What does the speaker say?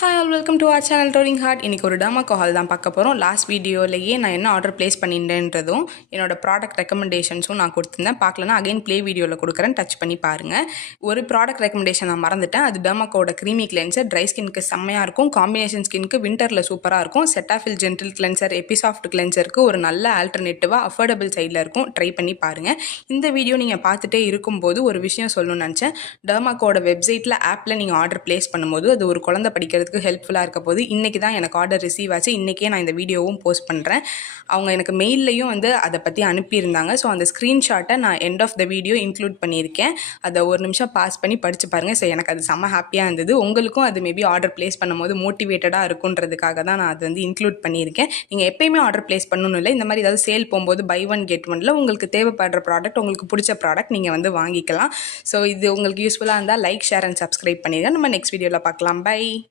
Hi all welcome to our channel டோரிங் ஹார்ட். இன்றைக்கி ஒரு டர்மாக்கோ ஹால் தான் பார்க்க போகிறோம். லாஸ்ட் வீடியோலேயே நான் என்ன ஆர்டர் ப்ளேஸ் பண்ணிட்டேன்றதும் என்னோட ப்ராடக்ட் ரெக்கமெண்டேஷன்ஸும் நான் கொடுத்துருந்தேன். பார்க்கலன்னா அகைன் ப்ளே வீடியோவில் கொடுக்குறேன், டச் பண்ணி பாருங்கள். ஒரு ப்ராடக்ட் ரெக்கமெண்டேஷன் நான் மறந்துட்டேன். அது டர்மாக்கோட க்ரீமி கிளென்சர். ட்ரை ஸ்கின்க்கு செம்மையாக இருக்கும். காம்பினேஷன் ஸ்கின்க்கு விண்டரில் சூப்பராக இருக்கும். செட்டாஃபில் ஜென்டில் கிளென்சர், எபிசாஃப்ட் கிளென்சருக்கு ஒரு நல்ல ஆல்டர்னேட்டிவாக அஃபோர்டபுள் சைடில் இருக்கும். ட்ரை பண்ணி பாருங்கள். இந்த வீடியோ நீங்கள் பார்த்துட்டே இருக்கும்போது ஒரு விஷயம் சொல்லணும்னு நினச்சேன். டர்மாக்கோட வெப்சைட்டில் ஆப்பில் நீங்கள் ஆர்டர் ப்ளேஸ் பண்ணும்போது அது ஒரு குழந்தை படிக்கிறது ஹெல்ப்ஃபுல்லாக இருக்க போது. இன்றைக்கி தான் எனக்கு ஆர்டர் ரிசீவ் ஆச்சு. இன்றைக்கே நான் இந்த வீடியோவும் போஸ்ட் பண்ணுறேன். அவங்க எனக்கு மெயில்லையும் அதை பற்றி அனுப்பியிருந்தாங்க. ஸோ அந்த ஸ்க்ரீன்ஷாட்டை நான் end of the video include பண்ணியிருக்கேன். அதை ஒரு நிமிஷம் பாஸ் பண்ணி படித்து பாருங்கள். ஸோ எனக்கு அது செம்ம ஹாப்பியாக இருந்தது. உங்களுக்கும் அது மேபி ஆர்டர் ப்ளேஸ் பண்ணும்போது மோட்டிவேட்டடாக இருக்குன்றதுக்காக தான் நான் அது இன்க்ளூட் பண்ணியிருக்கேன். நீங்கள் எப்பயுமே ஆர்டர் ப்ளேஸ் பண்ணணும் இல்லை, இந்த மாதிரி ஏதாவது சேல் போகும்போது பை ஒன் கெட் ஒன்ல உங்களுக்கு தேவைப்படுற ப்ராடக்ட், உங்களுக்கு பிடிச்ச ப்ராடக்ட் நீங்கள் வாங்கிக்கலாம். ஸோ இது உங்களுக்கு யூஸ்ஃபுல்லாக இருந்தால் லைக், ஷேர் அண்ட் சப்ஸ்கிரைப் பண்ணிடுங்க. நம்ம நெக்ஸ்ட் வீடியோவில் பார்க்கலாம். பை.